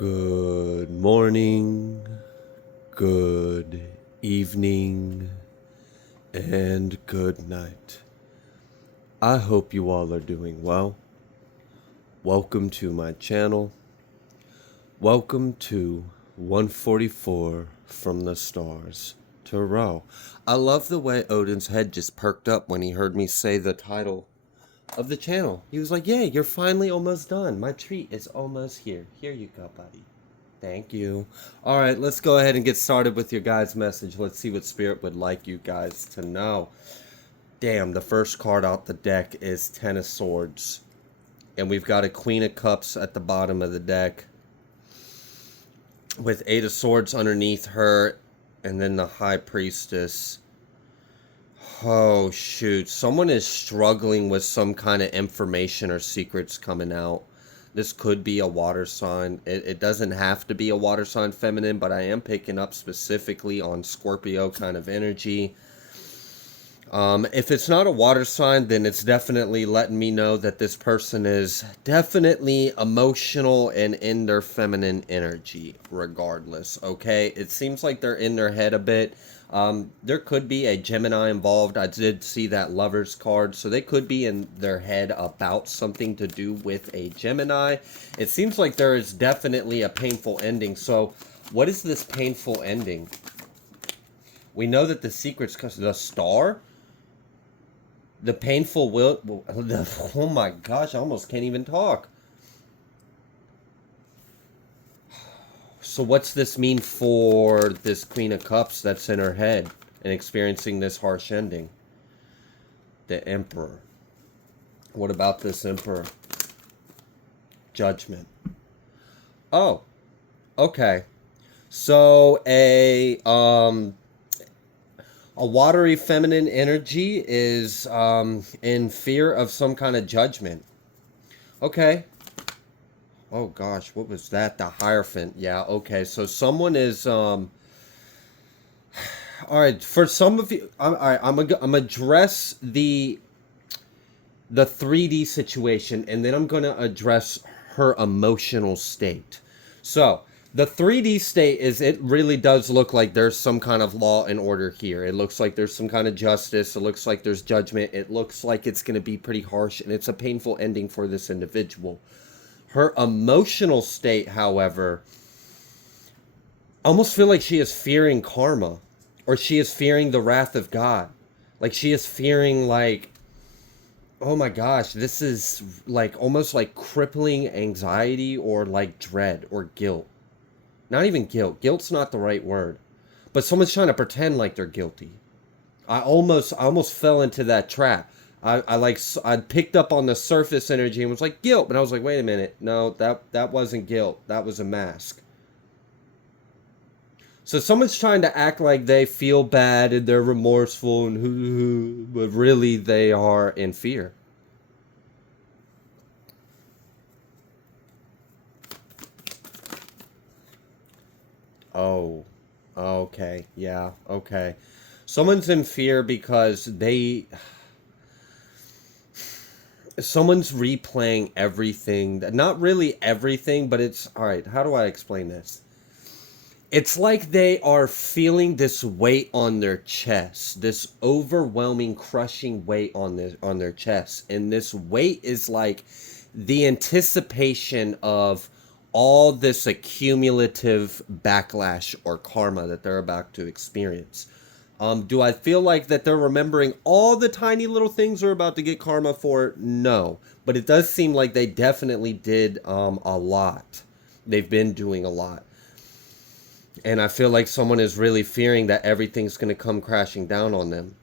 Good morning, good evening, and good night. I hope you all are doing well. Welcome to my channel. Welcome to 144 from the stars to Ra. I love the way Odin's head just perked up when he heard me say the title of the channel. He was like, "Yeah, you're finally almost done. My treat is almost here. Here you go, buddy." Thank you. All right, let's go ahead and get started with your guys' message. Let's see what Spirit would like you guys to know. Damn, the first card out the deck is Ten of Swords. And we've got a Queen of Cups at the bottom of the deck, with Eight of Swords underneath her, and then the High Priestess. Oh, shoot. Someone is struggling with some kind of information or secrets coming out. This could be a water sign. It doesn't have to be a water sign feminine, but I am picking up specifically on Scorpio kind of energy. If it's not a water sign, then it's definitely letting me know that this person is definitely emotional and in their feminine energy regardless, okay? It seems like they're in their head a bit. There could be a Gemini involved. I did see that Lovers card, so they could be in their head about something to do with a Gemini. It seems like there is definitely a painful ending. So what is this painful ending? We know that the secret's the Star. The painful will... Oh my gosh, I almost can't even talk. So what's this mean for this Queen of Cups that's in her head and experiencing this harsh ending? The Emperor. What about this Emperor? Judgment. Oh, okay. So a watery feminine energy is in fear of some kind of judgment. Okay. Oh gosh, what was that? The Hierophant. Yeah, okay. So someone is all right, for some of you, all right, I'm gonna address the 3D situation, and then I'm gonna address her emotional state. So the 3D state is, it really does look like there's some kind of law and order here. It looks like there's some kind of justice. It looks like there's judgment. It looks like it's going to be pretty harsh, and it's a painful ending for this individual. Her emotional state, however, I almost feel like she is fearing karma, or she is fearing the wrath of God. Like she is fearing, like, oh my gosh, this is like almost like crippling anxiety or like dread or guilt. Not even guilt. Guilt's not the right word. But someone's trying to pretend like they're guilty. I almost fell into that trap. I picked up on the surface energy and was like guilt, but I was like, wait a minute, no, that wasn't guilt. That was a mask. So someone's trying to act like they feel bad and they're remorseful and but really they are in fear. Oh, okay, yeah, okay. Someone's in fear because someone's replaying everything. Not really everything, but it's, all right, how do I explain this? It's like they are feeling this weight on their chest, this overwhelming, crushing weight on their chest. And this weight is like the anticipation of all this accumulative backlash or karma that they're about to experience. Do I feel like that they're remembering all the tiny little things they're about to get karma for? No. But it does seem like they definitely did a lot. They've been doing a lot. And I feel like someone is really fearing that everything's going to come crashing down on them.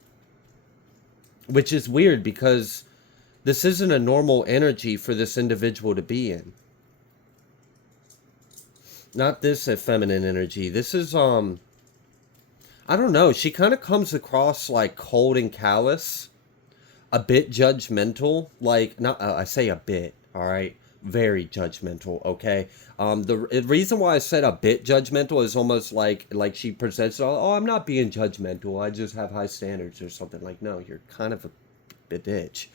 Which is weird because this isn't a normal energy for this individual to be in. Not this feminine energy. This is, I don't know. She kind of comes across like cold and callous. A bit judgmental. Like, not, I say a bit, all right? Very judgmental, okay? The reason why I said a bit judgmental is almost like she presents, oh, I'm not being judgmental, I just have high standards or something. Like, no, you're kind of a bitch.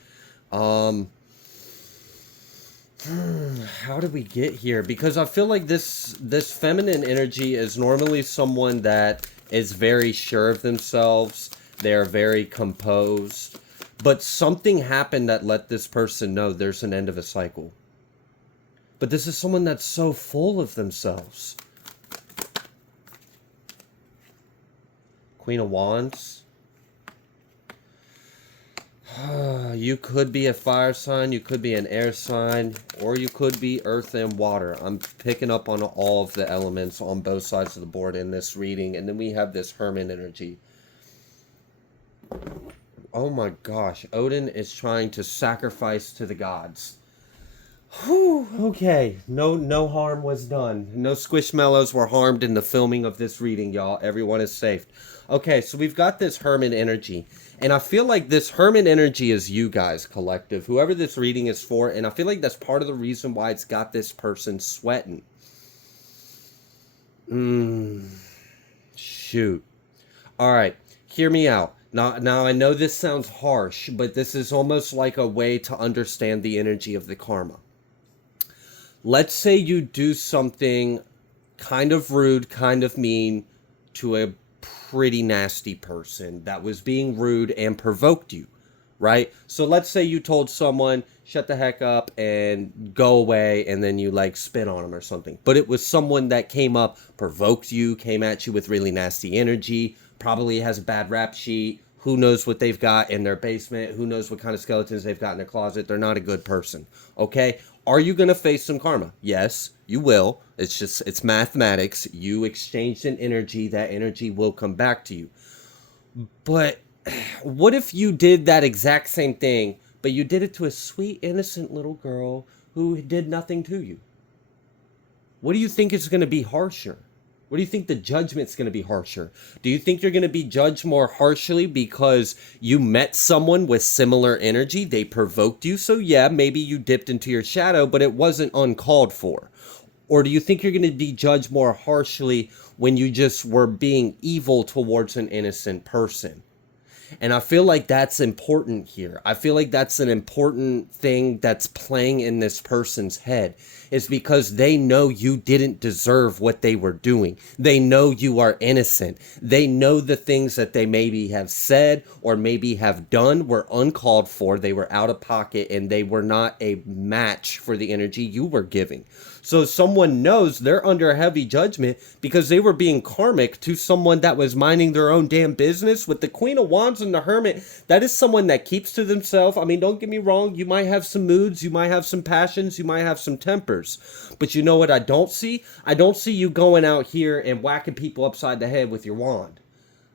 How did we get here? Because I feel like this feminine energy is normally someone that is very sure of themselves. They're very composed. But something happened that let this person know there's an end of a cycle. But this is someone that's so full of themselves. Queen of Wands. You could be a fire sign, you could be an air sign, or you could be earth and water. I'm picking up on all of the elements on both sides of the board in this reading. And then we have this Hermit energy. Oh my gosh, Odin is trying to sacrifice to the gods. Whew, okay, no harm was done. No squishmallows were harmed in the filming of this reading, y'all. Everyone is safe. Okay, so we've got this Hermit energy. And I feel like this Hermit energy is you guys, collective. Whoever this reading is for. And I feel like that's part of the reason why it's got this person sweating. Shoot. Alright, hear me out. Now, I know this sounds harsh, but this is almost like a way to understand the energy of the karma. Let's say you do something kind of rude, kind of mean to a pretty nasty person that was being rude and provoked you, right? So let's say you told someone, shut the heck up and go away, and then you like spit on them or something. But it was someone that came up, provoked you, came at you with really nasty energy, probably has a bad rap sheet. Who knows what they've got in their basement? Who knows what kind of skeletons they've got in their closet? They're not a good person, okay? Are you going to face some karma? Yes, you will. It's mathematics. You exchanged an energy. That energy will come back to you. But what if you did that exact same thing, but you did it to a sweet, innocent little girl who did nothing to you? What do you think is going to be harsher? What do you think the judgment's going to be harsher? Do you think you're going to be judged more harshly because you met someone with similar energy? They provoked you, so yeah, maybe you dipped into your shadow, but it wasn't uncalled for. Or do you think you're going to be judged more harshly when you just were being evil towards an innocent person? And I feel like that's important here. I feel like that's an important thing that's playing in this person's head, is because they know you didn't deserve what they were doing. They know you are innocent. They know the things that they maybe have said or maybe have done were uncalled for. They were out of pocket and they were not a match for the energy you were giving. So someone knows they're under heavy judgment because they were being karmic to someone that was minding their own damn business. With the Queen of Wands and the Hermit, that is someone that keeps to themselves. I mean, don't get me wrong. You might have some moods. You might have some passions. You might have some tempers. But you know what I don't see? I don't see you going out here and whacking people upside the head with your wand.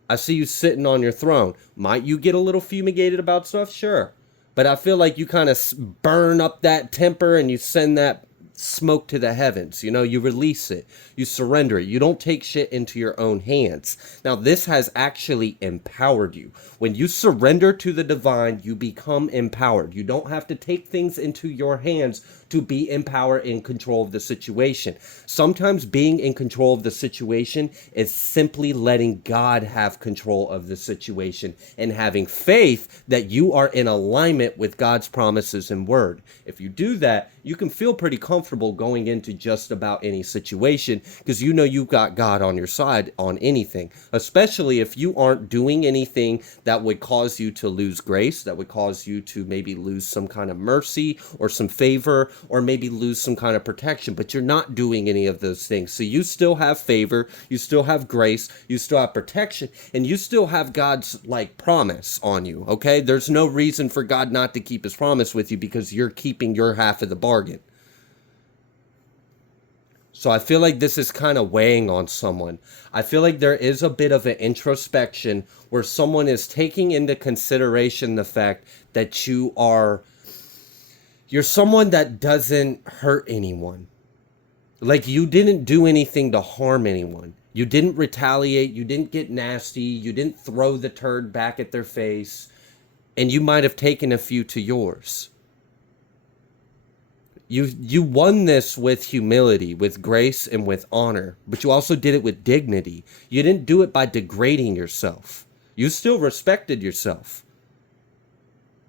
I see you sitting on your throne. Might you get a little fumigated about stuff? Sure. But I feel like you kind of burn up that temper and you send that smoke to the heavens. You know, you release it, you surrender it, you don't take shit into your own hands. Now this has actually empowered you. When you surrender to the divine, you become empowered. You don't have to take things into your hands to be empowered in control of the situation. Sometimes being in control of the situation is simply letting God have control of the situation and having faith that you are in alignment with God's promises and word. If you do that, you can feel pretty comfortable going into just about any situation because you know you've got God on your side on anything, especially if you aren't doing anything that would cause you to lose grace, that would cause you to maybe lose some kind of mercy or some favor, or maybe lose some kind of protection, but you're not doing any of those things. So you still have favor, you still have grace, you still have protection, and you still have God's like promise on you, okay? There's no reason for God not to keep his promise with you because you're keeping your half of the bargain. So I feel like this is kind of weighing on someone. I feel like there is a bit of an introspection where someone is taking into consideration the fact that you're someone that doesn't hurt anyone. Like you didn't do anything to harm anyone. You didn't retaliate. You didn't get nasty. You didn't throw the turd back at their face. And you might have taken a few to yours. You won this with humility, with grace, and with honor. But you also did it with dignity. You didn't do it by degrading yourself. You still respected yourself.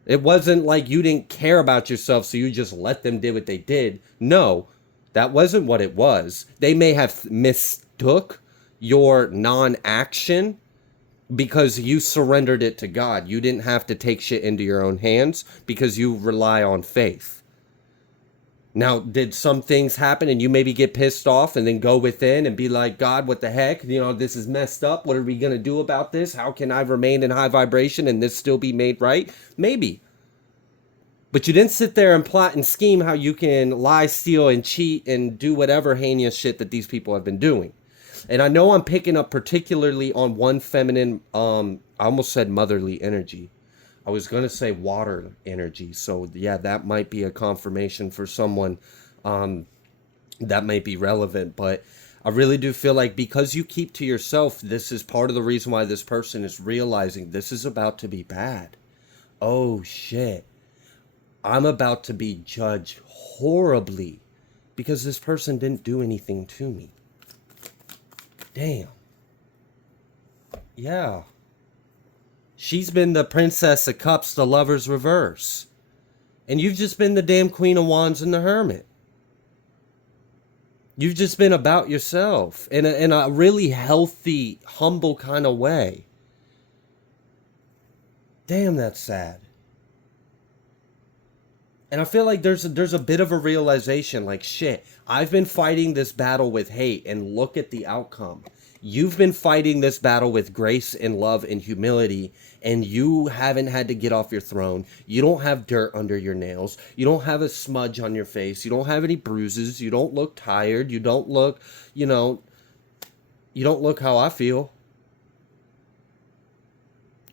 It wasn't like you didn't care about yourself, so you just let them do what they did. No, that wasn't what it was. They may have mistook your non-action because you surrendered it to God. You didn't have to take shit into your own hands because you rely on faith. Now, did some things happen and you maybe get pissed off and then go within and be like, God, what the heck? This is messed up. What are we going to do about this? How can I remain in high vibration and this still be made right? Maybe. But you didn't sit there and plot and scheme how you can lie, steal, and cheat and do whatever heinous shit that these people have been doing. And I know I'm picking up particularly on one feminine, I almost said motherly energy. I was going to say water energy. So yeah, that might be a confirmation for someone that might be relevant. But I really do feel like because you keep to yourself, this is part of the reason why this person is realizing this is about to be bad. Oh shit. I'm about to be judged horribly because this person didn't do anything to me. Damn. Yeah. She's been the Princess of Cups, the Lover's Reverse. And you've just been the damn Queen of Wands and the Hermit. You've just been about yourself in a really healthy, humble kind of way. Damn, that's sad. And I feel like there's a bit of a realization like, shit, I've been fighting this battle with hate and look at the outcome. You've been fighting this battle with grace and love and humility, and you haven't had to get off your throne. You don't have dirt under your nails. You don't have a smudge on your face. You don't have any bruises. You don't look tired. You don't look, you don't look how I feel.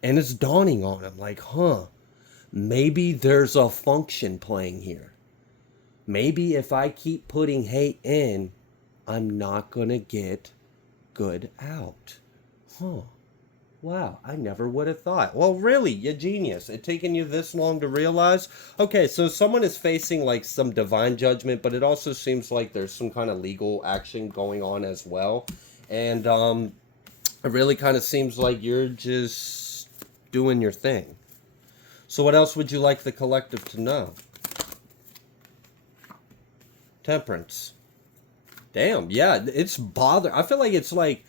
And it's dawning on him like, maybe there's a function playing here. Maybe if I keep putting hate in, I'm not going to get good out. Wow, I never would have thought. Well, really, you genius. It taken you this long to realize? Okay, so someone is facing like some divine judgment, but it also seems like there's some kind of legal action going on as well. And it really kind of seems like you're just doing your thing. So what else would you like the collective to know? Temperance. Damn, yeah, it's bother. I feel like it's like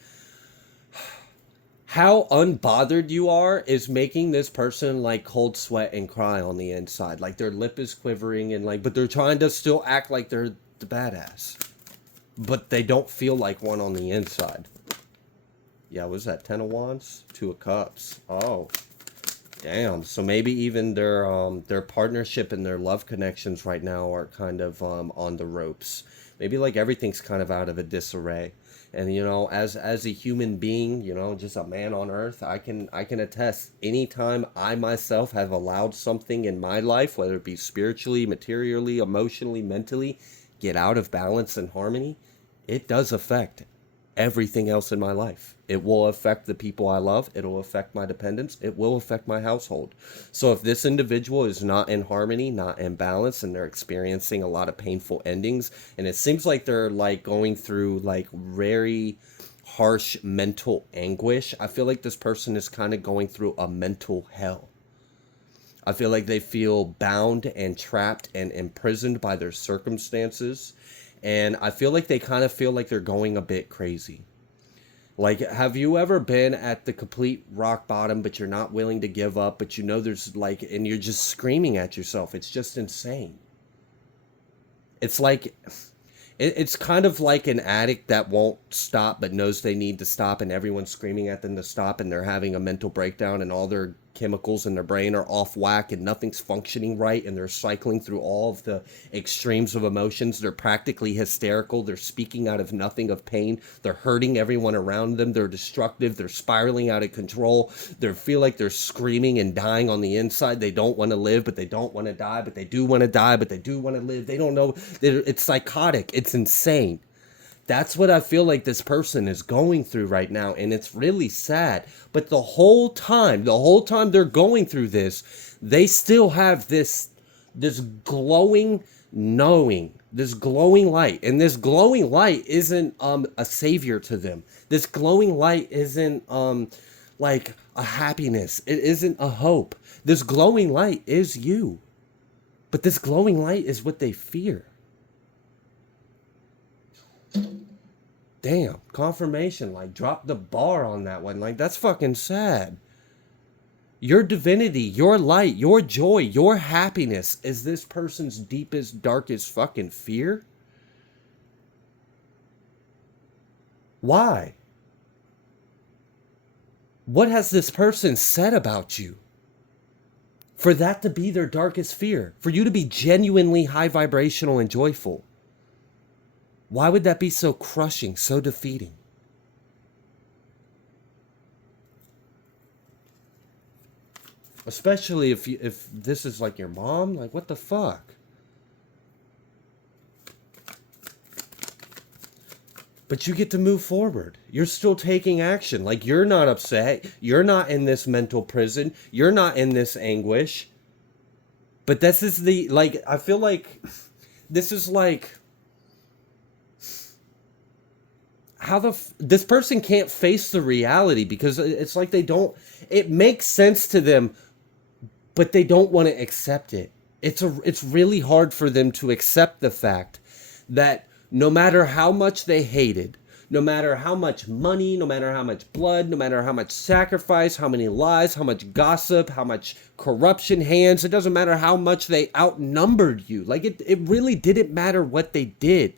how unbothered you are is making this person like cold sweat and cry on the inside. Like their lip is quivering and like, but they're trying to still act like they're the badass. But they don't feel like one on the inside. Yeah, what was that? 10 of Wands? 2 of Cups. Oh. Damn. So maybe even their partnership and their love connections right now are kind of on the ropes. Maybe like everything's kind of out of a disarray. And as a human being, just a man on earth, I can attest anytime I myself have allowed something in my life, whether it be spiritually, materially, emotionally, mentally, get out of balance and harmony, it does affect everything else in my life. It will affect the people I love. It'll affect my dependents. It will affect my household. So if this individual is not in harmony, not in balance, and they're experiencing a lot of painful endings, and it seems like they're like going through like very harsh mental anguish, I feel like this person is kind of going through a mental hell. I feel like they feel bound and trapped and imprisoned by their circumstances. And I feel like they kind of feel like they're going a bit crazy. Like, have you ever been at the complete rock bottom, but you're not willing to give up, but there's like, and you're just screaming at yourself. It's just insane. It's like, it's kind of like an addict that won't stop, but knows they need to stop, and everyone's screaming at them to stop, and they're having a mental breakdown, and all their chemicals in their brain are off whack and nothing's functioning right, and they're cycling through all of the extremes of emotions. They're practically hysterical. They're speaking out of nothing of pain. They're hurting everyone around them. They're destructive. They're spiraling out of control. They feel like they're screaming and dying on the inside. They don't want to live, but they don't want to die, but they do want to die, but they do want to live. They don't know. It's psychotic. It's insane. That's what I feel like this person is going through right now, and it's really sad. But the whole time they're going through this, they still have this glowing knowing, this glowing light. And this glowing light isn't a savior to them. This glowing light isn't like a happiness. It isn't a hope. This glowing light is you. But this glowing light is what they fear. Damn, confirmation. Like, drop the bar on that one. Like, that's fucking sad. Your divinity, your light, your joy, your happiness is this person's deepest, darkest fucking fear? Why? What has this person said about you for that to be their darkest fear? For you to be genuinely high vibrational and joyful? Why would that be so crushing, so defeating? Especially if this is like your mom, like what the fuck? But you get to move forward. You're still taking action. Like, you're not upset. You're not in this mental prison. You're not in this anguish. But this is the, like, I feel like this is like how this person can't face the reality because it's like they don't, it makes sense to them, but they don't want to accept it. It's really hard for them to accept the fact that no matter how much they hated, no matter how much money, no matter how much blood, no matter how much sacrifice, how many lies, how much gossip, how much corruption hands, it doesn't matter how much they outnumbered you. Like, it really didn't matter what they did.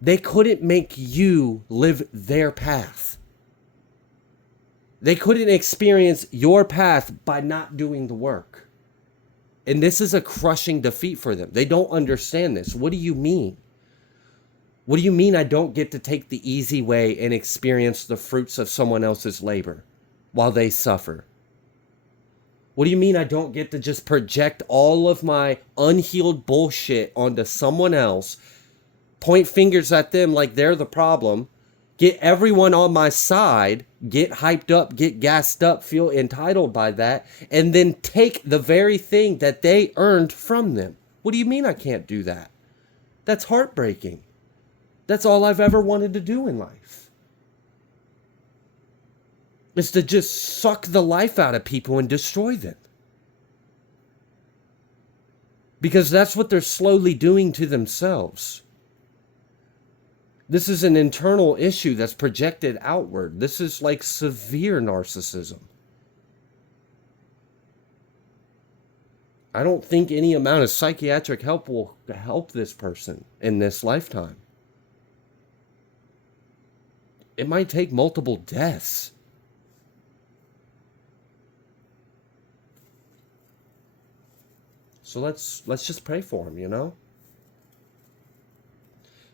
They couldn't make you live their path. They couldn't experience your path by not doing the work. And this is a crushing defeat for them. They don't understand this. What do you mean? What do you mean I don't get to take the easy way and experience the fruits of someone else's labor while they suffer? What do you mean I don't get to just project all of my unhealed bullshit onto someone else, point fingers at them like they're the problem, get everyone on my side, get hyped up, get gassed up, feel entitled by that, and then take the very thing that they earned from them? What do you mean I can't do that? That's heartbreaking. That's all I've ever wanted to do in life. Is to just suck the life out of people and destroy them. Because that's what they're slowly doing to themselves. This is an internal issue that's projected outward. This is like severe narcissism. I don't think any amount of psychiatric help will help this person in this lifetime. It might take multiple deaths. So let's just pray for him, you know?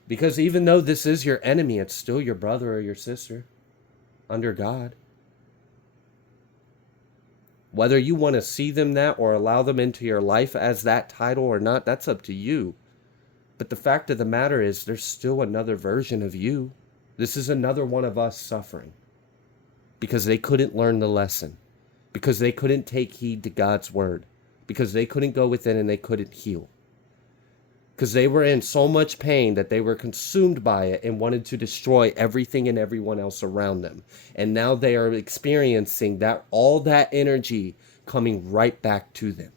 Because even though this is your enemy, it's still your brother or your sister under God. Whether you want to see them that or allow them into your life as that title or not, that's up to you. But the fact of the matter is, there's still another version of you. This is another one of us suffering because they couldn't learn the lesson, because they couldn't take heed to God's word, because they couldn't go within and they couldn't heal, because they were in so much pain that they were consumed by it and wanted to destroy everything and everyone else around them. And now they are experiencing that, all that energy coming right back to them.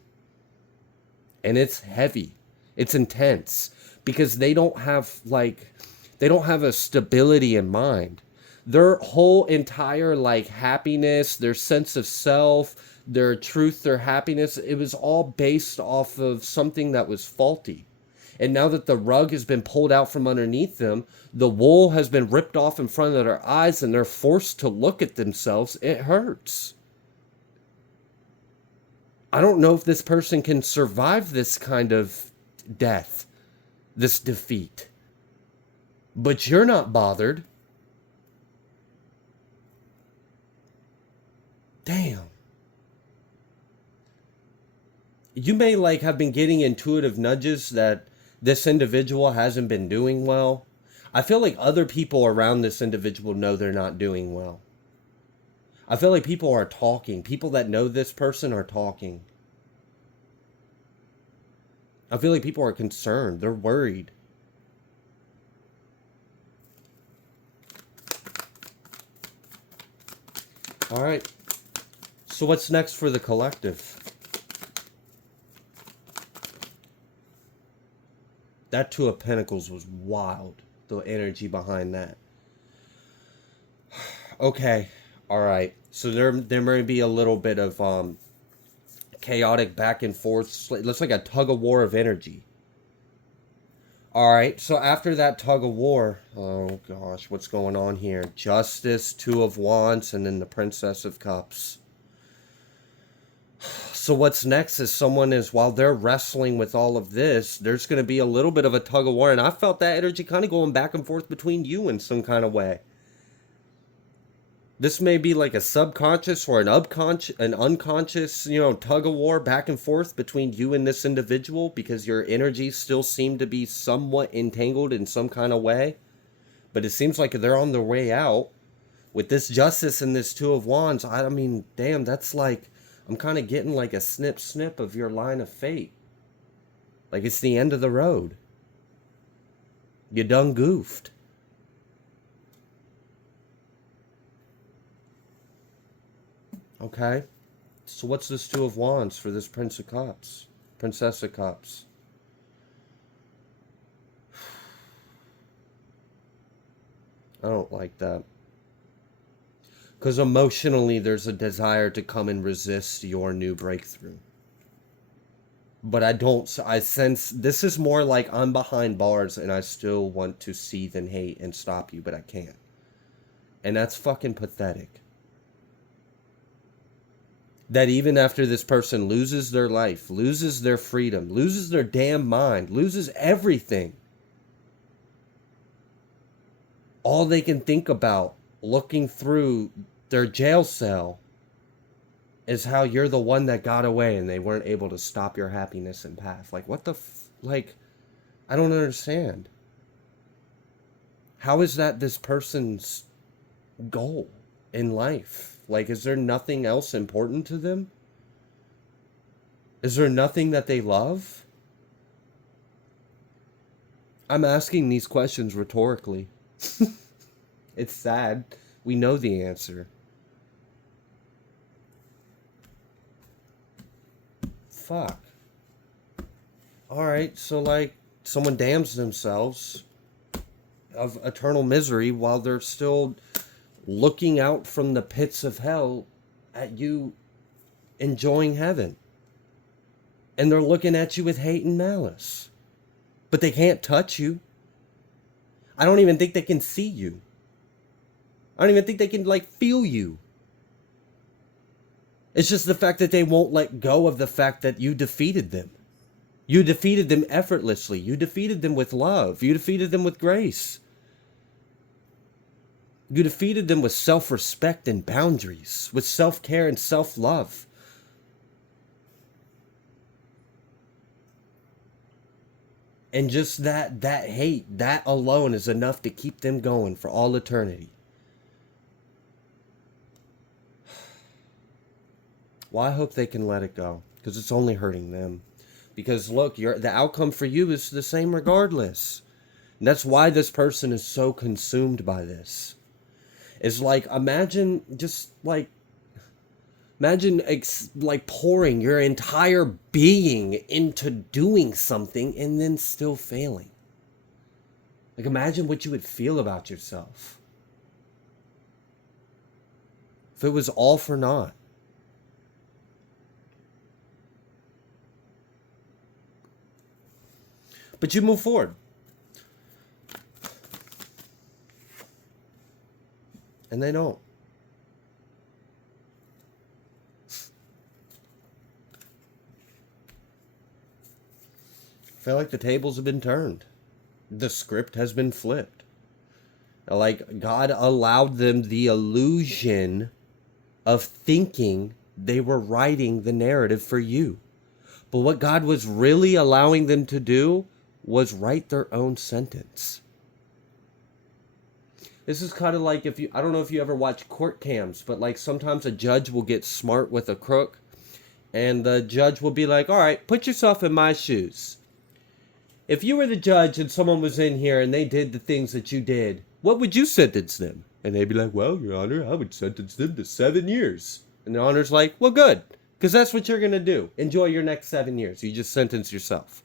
And it's heavy. It's intense because they don't have a stability in mind. Their whole entire happiness, their sense of self, their truth, their happiness, it was all based off of something that was faulty. And now that the rug has been pulled out from underneath them, the wool has been ripped off in front of their eyes and they're forced to look at themselves. It hurts. I don't know if this person can survive this kind of death, this defeat. But you're not bothered. Damn. You may have been getting intuitive nudges that this individual hasn't been doing well. I feel like other people around this individual know they're not doing well. I feel like people are talking. People that know this person are talking. I feel like people are concerned. They're worried. All right. So what's next for the collective? That Two of Pentacles was wild. The energy behind that. Okay. All right. So there may be a little bit of chaotic back and forth. It looks like a tug of war of energy. All right. So after that tug of war, oh gosh, what's going on here? Justice, Two of Wands, and then the Princess of Cups. So what's next is while they're wrestling with all of this, there's going to be a little bit of a tug of war. And I felt that energy kind of going back and forth between you in some kind of way. This may be like a subconscious or an unconscious, tug of war back and forth between you and this individual, because your energies still seem to be somewhat entangled in some kind of way. But it seems like they're on their way out. With this Justice and this Two of Wands, I mean, damn, that's like, I'm kind of getting like a snip of your line of fate. Like it's the end of the road. You done goofed. Okay. So what's this Two of Wands for this Prince of Cups? Princess of Cups. I don't like that. Because emotionally, there's a desire to come and resist your new breakthrough. But I sense, this is more like I'm behind bars and I still want to seethe and hate and stop you, but I can't. And that's fucking pathetic. That even after this person loses their life, loses their freedom, loses their damn mind, loses everything, all they can think about looking through their jail cell is how you're the one that got away and they weren't able to stop your happiness and path. Like, what the I don't understand. How is that this person's goal in life? Like, is there nothing else important to them? Is there nothing that they love? I'm asking these questions rhetorically. It's sad. We know the answer. Fuck. Alright, so like, someone damns themselves of eternal misery while they're still looking out from the pits of hell at you enjoying heaven. And they're looking at you with hate and malice. But they can't touch you. I don't even think they can see you. I don't even think they can, feel you. It's just the fact that they won't let go of the fact that you defeated them. You defeated them effortlessly. You defeated them with love. You defeated them with grace. You defeated them with self-respect and boundaries, with self-care and self-love. And just that hate, that alone is enough to keep them going for all eternity. Well, I hope they can let it go, because it's only hurting them. Because look, the outcome for you is the same regardless. And that's why this person is so consumed by this. It's like, imagine pouring your entire being into doing something and then still failing. Like, imagine what you would feel about yourself if it was all for naught. But you move forward. And they don't. I feel like the tables have been turned. The script has been flipped. Like, God allowed them the illusion of thinking they were writing the narrative for you. But what God was really allowing them to do was write their own sentence. This is kind of like I don't know if you ever watch court cams, but like sometimes a judge will get smart with a crook and the judge will be like, all right, put yourself in my shoes. If you were the judge and someone was in here and they did the things that you did, what would you sentence them? And they'd be like, well, Your Honor, I would sentence them to 7 years. And the Honor's like, well, good, because that's what you're going to do. Enjoy your next 7 years. You just sentence yourself.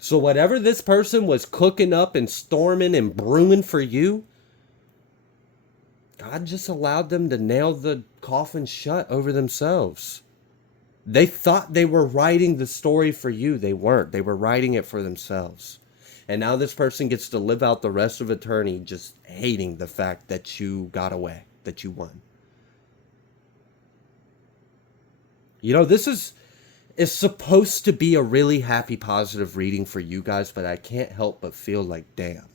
So whatever this person was cooking up and storming and brewing for you, God just allowed them to nail the coffin shut over themselves. They thought they were writing the story for you. They weren't. They were writing it for themselves. And now this person gets to live out the rest of eternity just hating the fact that you got away, that you won. You know, this is supposed to be a really happy, positive reading for you guys, but I can't help but feel like, damn,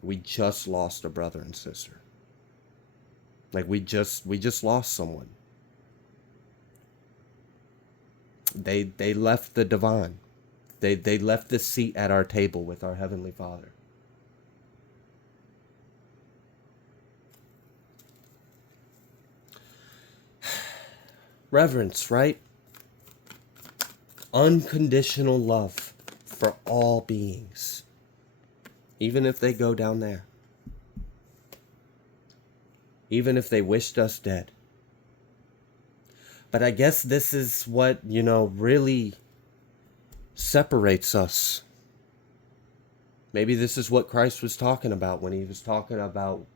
we just lost a brother and sister. Like we just lost someone. They left the divine. They left the seat at our table with our Heavenly Father. Reverence, right? Unconditional love for all beings, even if they go down there, even if they wished us dead. But I guess this is what, really separates us. Maybe this is what Christ was talking about when he was talking about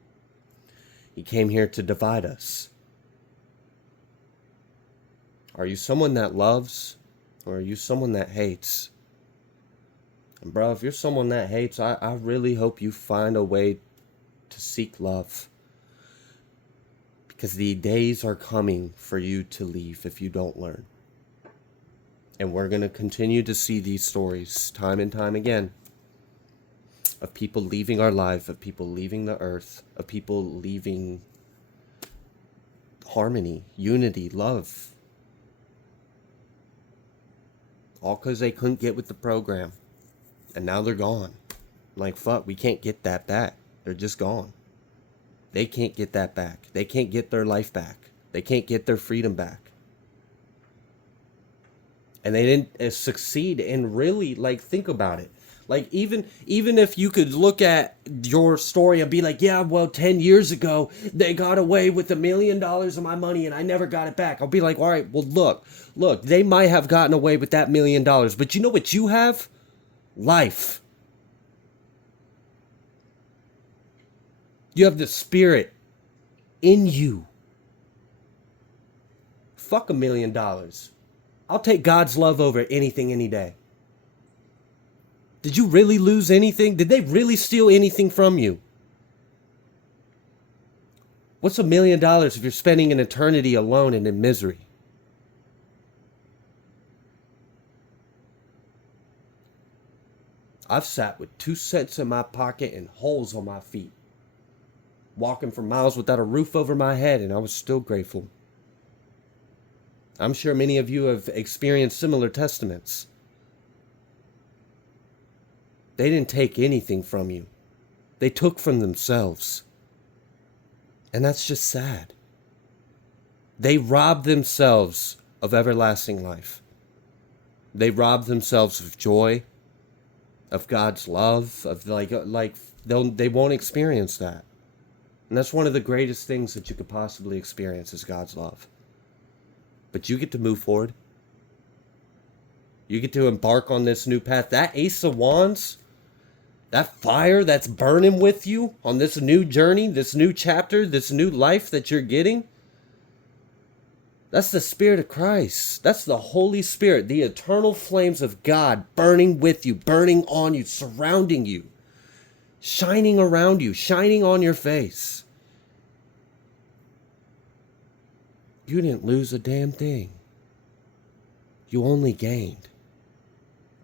he came here to divide us. Are you someone that loves, or are you someone that hates? And bro, if you're someone that hates, I really hope you find a way to seek love. Because the days are coming for you to leave if you don't learn. And we're going to continue to see these stories time and time again of people leaving our life, of people leaving the earth, of people leaving harmony, unity, love. All because they couldn't get with the program. And now they're gone. Like, fuck, we can't get that back. They're just gone. They can't get that back. They can't get their life back. They can't get their freedom back. And they didn't succeed in really, think about it. Like, even if you could look at your story and be like, yeah, well, 10 years ago, they got away with $1 million of my money and I never got it back. I'll be like, all right, well, look, they might have gotten away with that $1 million. But you know what you have? Life. You have the Spirit in you. Fuck $1 million. I'll take God's love over anything any day. Did you really lose anything? Did they really steal anything from you? What's $1 million if you're spending an eternity alone and in misery? I've sat with 2 cents in my pocket and holes on my feet, walking for miles without a roof over my head, and I was still grateful. I'm sure many of you have experienced similar testaments. They didn't take anything from you. They took from themselves. And that's just sad. They robbed themselves of everlasting life. They robbed themselves of joy, of God's love, of they won't experience that. And that's one of the greatest things that you could possibly experience is God's love. But you get to move forward. You get to embark on this new path. That Ace of Wands, that fire that's burning with you on this new journey, this new chapter, this new life that you're getting, that's the Spirit of Christ. That's the Holy Spirit, the eternal flames of God burning with you, burning on you, surrounding you, shining around you, shining on your face. You didn't lose a damn thing. You only gained.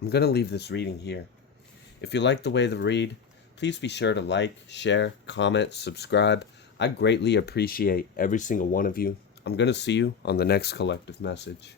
I'm going to leave this reading here. If you like the way to read, please be sure to like, share, comment, subscribe. I greatly appreciate every single one of you. I'm going to see you on the next collective message.